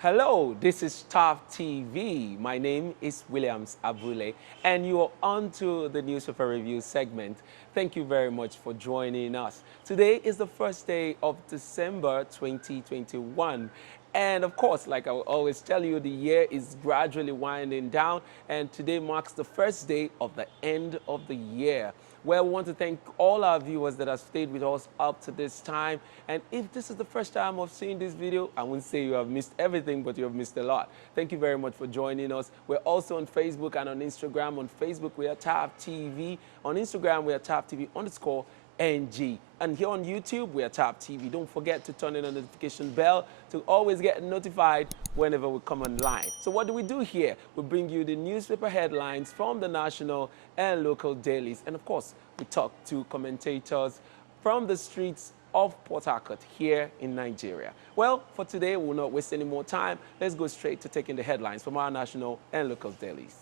Hello, this is Thav TV. My name is Williams Abule, and you are on to the newspaper review segment. Thank you very much for joining us. Today is the first day of December 2021. And of course, like I will always tell you, the year is gradually winding down, and today marks the first day of the end of the year. Well, we want to thank all our viewers that have stayed with us up to this time. And if this is the first time of seeing this video, I wouldn't say you have missed everything, but you have missed a lot. Thank you very much for joining us. We're also on Facebook and on Instagram. On Facebook, we are Thav TV. On Instagram, we are Thav TV_NG. And here on YouTube, we are Thav TV. Don't forget to turn on the notification bell to always get notified whenever we come online. So what do we do here? We bring you the newspaper headlines from the national and local dailies. And of course, we talk to commentators from the streets of Port Harcourt here in Nigeria. Well, for today, we will not waste any more time. Let's go straight to taking the headlines from our national and local dailies.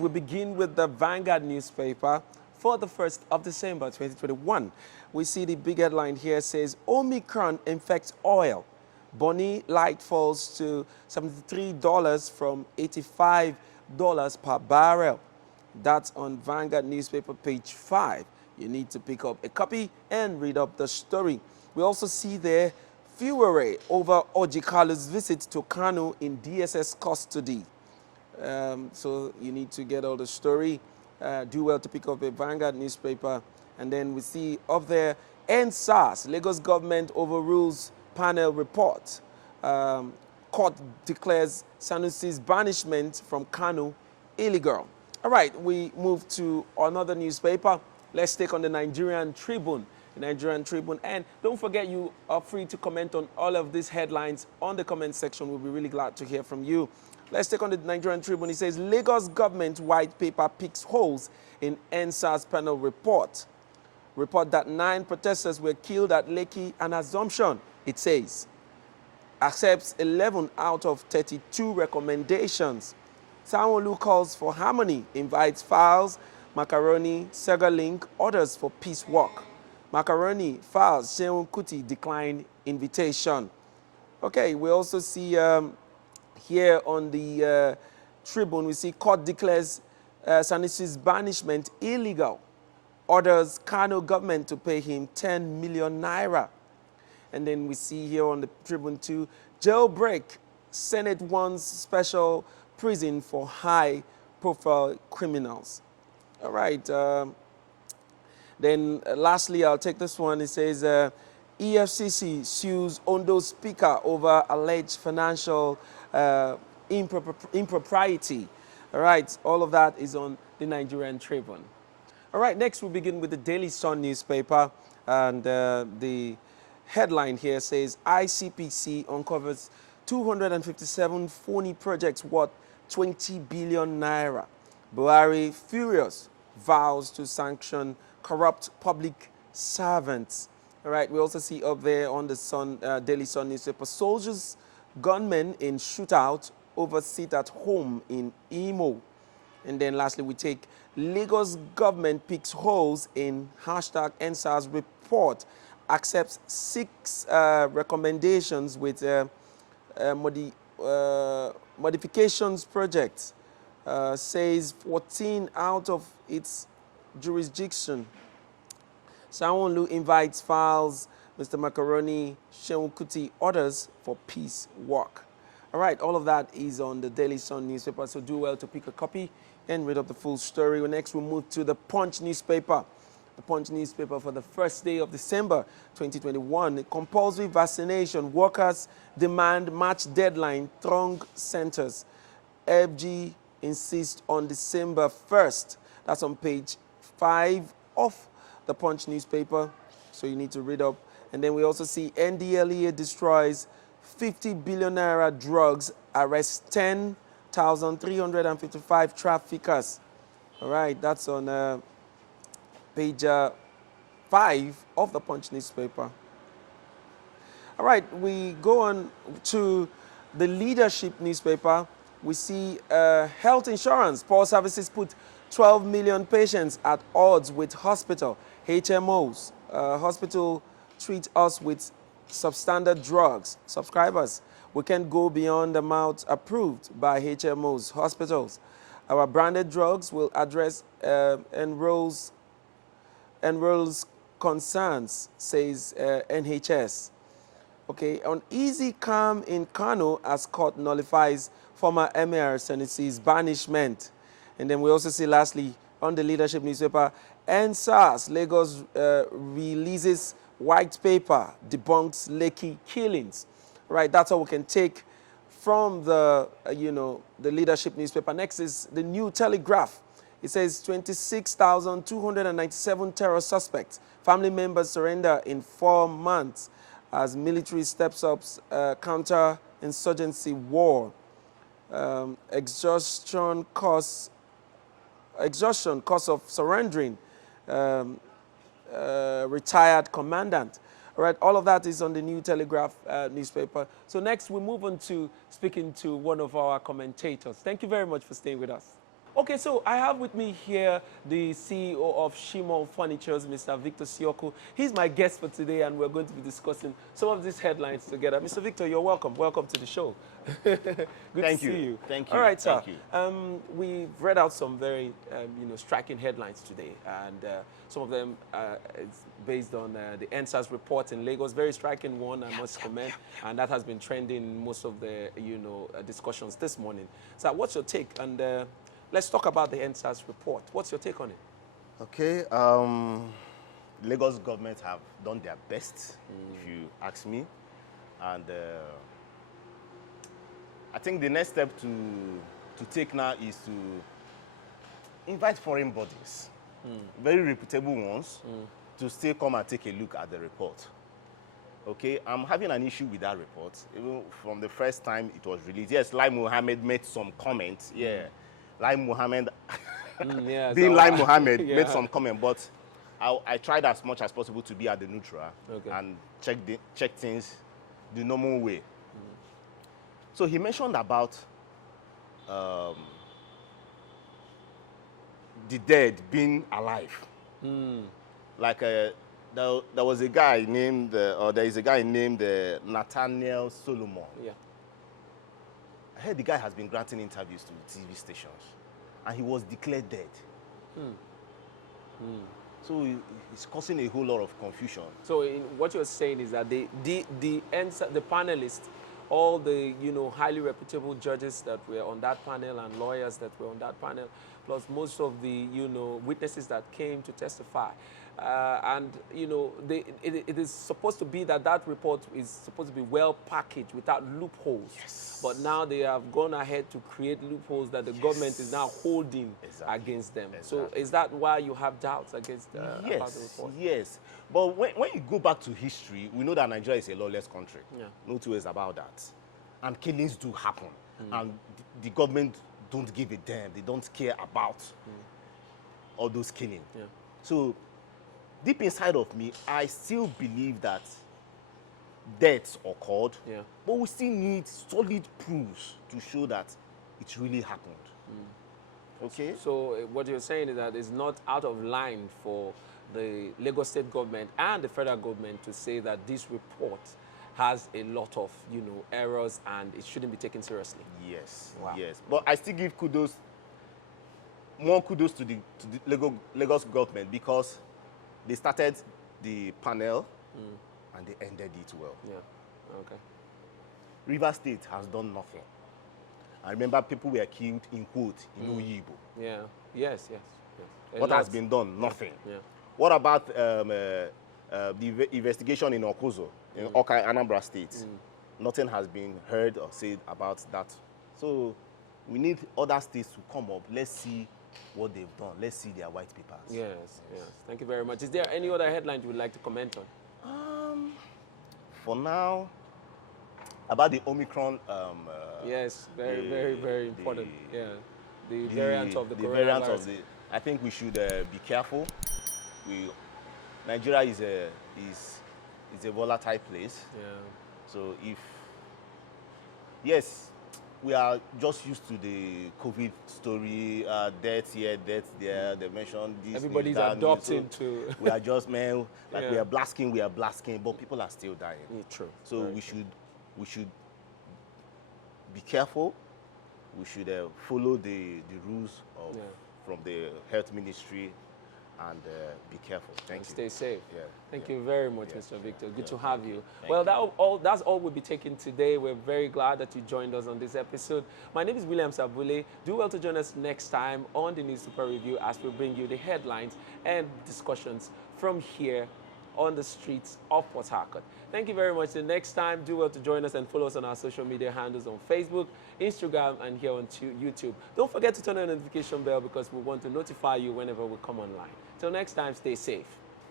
We begin with the Vanguard newspaper for the 1st of December 2021. We see the big headline here says, Omicron infects oil. Bonnie light falls to $73 from $85 per barrel. That's on Vanguard newspaper page 5. You need to pick up a copy and read up the story. We also see there fury over Ojikalu's visit to Kanu in DSS custody. So you need to get all the story. Do well to pick up a Vanguard newspaper. And then we see up there, EndSARS, Lagos government overrules panel report. Court declares Sanusi's banishment from Kanu illegal. All right, we move to another newspaper. Let's take on the Nigerian Tribune. The Nigerian Tribune. And don't forget, you are free to comment on all of these headlines on the comment section. We'll be really glad to hear from you. Let's take on the Nigerian Tribune. It says, Lagos government white paper picks holes in EndSARS panel report. Report that 9 protesters were killed at Lekki, an assumption, it says. Accepts 11 out of 32 recommendations. Sanwo-Olu calls for harmony, invites files, Macaroni, Segalink, orders for peace walk. Macaroni files, Seun Kuti decline invitation. Okay, we also see here on the Tribune, we see court declares Sanusi's banishment illegal. Orders Kano government to pay him 10 million naira. And then we see here on the Tribune too, jailbreak, Senate wants special prison for high-profile criminals. All right. Then lastly, I'll take this one. It says, EFCC sues Ondo Speaker over alleged financial impropriety. All right, all of that is on the Nigerian Tribune. All right, next we begin with the Daily Sun newspaper. And the headline here says, ICPC uncovers 257 phony projects worth 20 billion naira. Buhari furious, vows to sanction corrupt public servants. All right, we also see up there on the Sun, Daily Sun newspaper, soldiers, gunmen in shootout over sit at home in Imo. And then lastly, we take Lagos government picks holes in hashtag EndSARS report, accepts 6 recommendations with modifications project, says 14 out of its jurisdiction. Sanwo-Olu invites files, Mr. Macaroni, Seun Kuti orders for peace walk. All right, all of that is on the Daily Sun newspaper, so do well to pick a copy and read up the full story. Next, we'll move to the Punch newspaper. The Punch newspaper for the first day of December 2021. Compulsory vaccination. Workers demand March deadline. Throng centers. FG insists on December 1st. That's on page 5 of the Punch newspaper. So you need to read up. And then we also see NDLEA destroys 50 billion naira drugs, arrests 10 1,355 traffickers. All right, that's on page 5 of the Punch newspaper. All right, we go on to the Leadership newspaper. We see health insurance. Poor services put 12 million patients at odds with hospital. HMOs. Hospital treat us with substandard drugs. Subscribers, we can go beyond the amount approved by HMOs. Hospitals. Our branded drugs will address enrolls concerns, says NHS. Okay, on easy calm in Kano as court nullifies former Emir Senesi's banishment. And then we also see lastly on the Leadership newspaper, EndSARS, Lagos releases white paper, debunks Lekki killings. Right, that's all we can take from the, the Leadership newspaper. Next is the New Telegraph. It says 26,297 terror suspects. Family members surrender in 4 months as military steps up counter-insurgency war. Exhaustion cause of surrendering. Retired commandant. All right, all of that is on the New Telegraph newspaper. So next we move on to speaking to one of our commentators. Thank you very much for staying with us. Okay, so I have with me here the CEO of Shimon Furnitures, Mr. Victor Sioku. He's my guest for today, and we're going to be discussing some of these headlines together. Mr. Victor, you're welcome. Welcome to the show. Good to see you. Thank you. All right, sir. Thank you. We've read out some very, striking headlines today, and some of them is based on the EndSARS report in Lagos. Very striking one, I must comment, and that has been trending in most of the, discussions this morning. So, what's your take? And let's talk about the EndSARS report. What's your take on it? Okay. Lagos government have done their best, if you ask me. And I think the next step to take now is to invite foreign bodies, very reputable ones, to still come and take a look at the report. Okay, I'm having an issue with that report. Even from the first time it was released. Yes, Lai Mohammed made some comments. Yeah. Lai Mohammed, being Lai Mohammed, made some comment, but I tried as much as possible to be at the neutral and check things the normal way. So he mentioned about the dead being alive. Like there was a guy named, there is a guy named Nathaniel Solomon. Yeah. I heard the guy has been granting interviews to TV stations, and he was declared dead. So it's causing a whole lot of confusion. So what you're saying is that the panelists, all the highly reputable judges that were on that panel and lawyers that were on that panel, plus most of the witnesses that came to testify, and it is supposed to be that report is supposed to be well packaged without loopholes. Yes. But now they have gone ahead to create loopholes that the government is now holding against them. So is that why you have doubts against about the report? Yes. But when you go back to history, we know that Nigeria is a lawless country. Yeah. No two ways about that. And killings do happen. And the government don't give a damn. They don't care about all those killings. Yeah. So deep inside of me, I still believe that deaths occurred, but we still need solid proofs to show that it really happened. Okay? So what you're saying is that it's not out of line for the Lagos state government and the federal government to say that this report has a lot of, errors and it shouldn't be taken seriously. Yes, yes. But I still give more kudos to the Lagos government, because they started the panel and they ended it well. Yeah, okay. River State has done nothing. I remember people were killed in quote in Oyibo. Yeah, yes. What has been done? Nothing. Yeah. What about the investigation in Okozo, in Okai, Anambra State? Nothing has been heard or said about that. So we need other states to come up. Let's see what they've done. Let's see their white papers. Yes. Thank you very much. Is there any other headline you would like to comment on? For now, about the Omicron. Yes, very, the- very, very important. the- Yeah, the variant of the variant coronavirus. of the. I think we should be careful. Nigeria is a volatile place. Yeah. So yes, we are just used to the COVID story, deaths here, deaths there. They mentioned this. Everybody's that, adopting so to. we are just, man, like Yeah. we are blasting, but people are still dying. True. So Very we true. should be careful. We should follow the rules of Yeah. from the health ministry and be careful. Thank you. Stay safe. Yeah. Thank yeah. you very much, Yeah, Mr. Victor. Good yeah, to have you. Thank Well, you. that's all we'll be taking today. We're very glad that you joined us on this episode. My name is William Sabule. Do well to join us next time on the News Super Review as we bring you the headlines and discussions from here on the streets of Port Harcourt. Thank you very much. Till next time, do well to join us and follow us on our social media handles on Facebook, Instagram, and here on YouTube. Don't forget to turn on the notification bell because we want to notify you whenever we come online. Till next time, stay safe.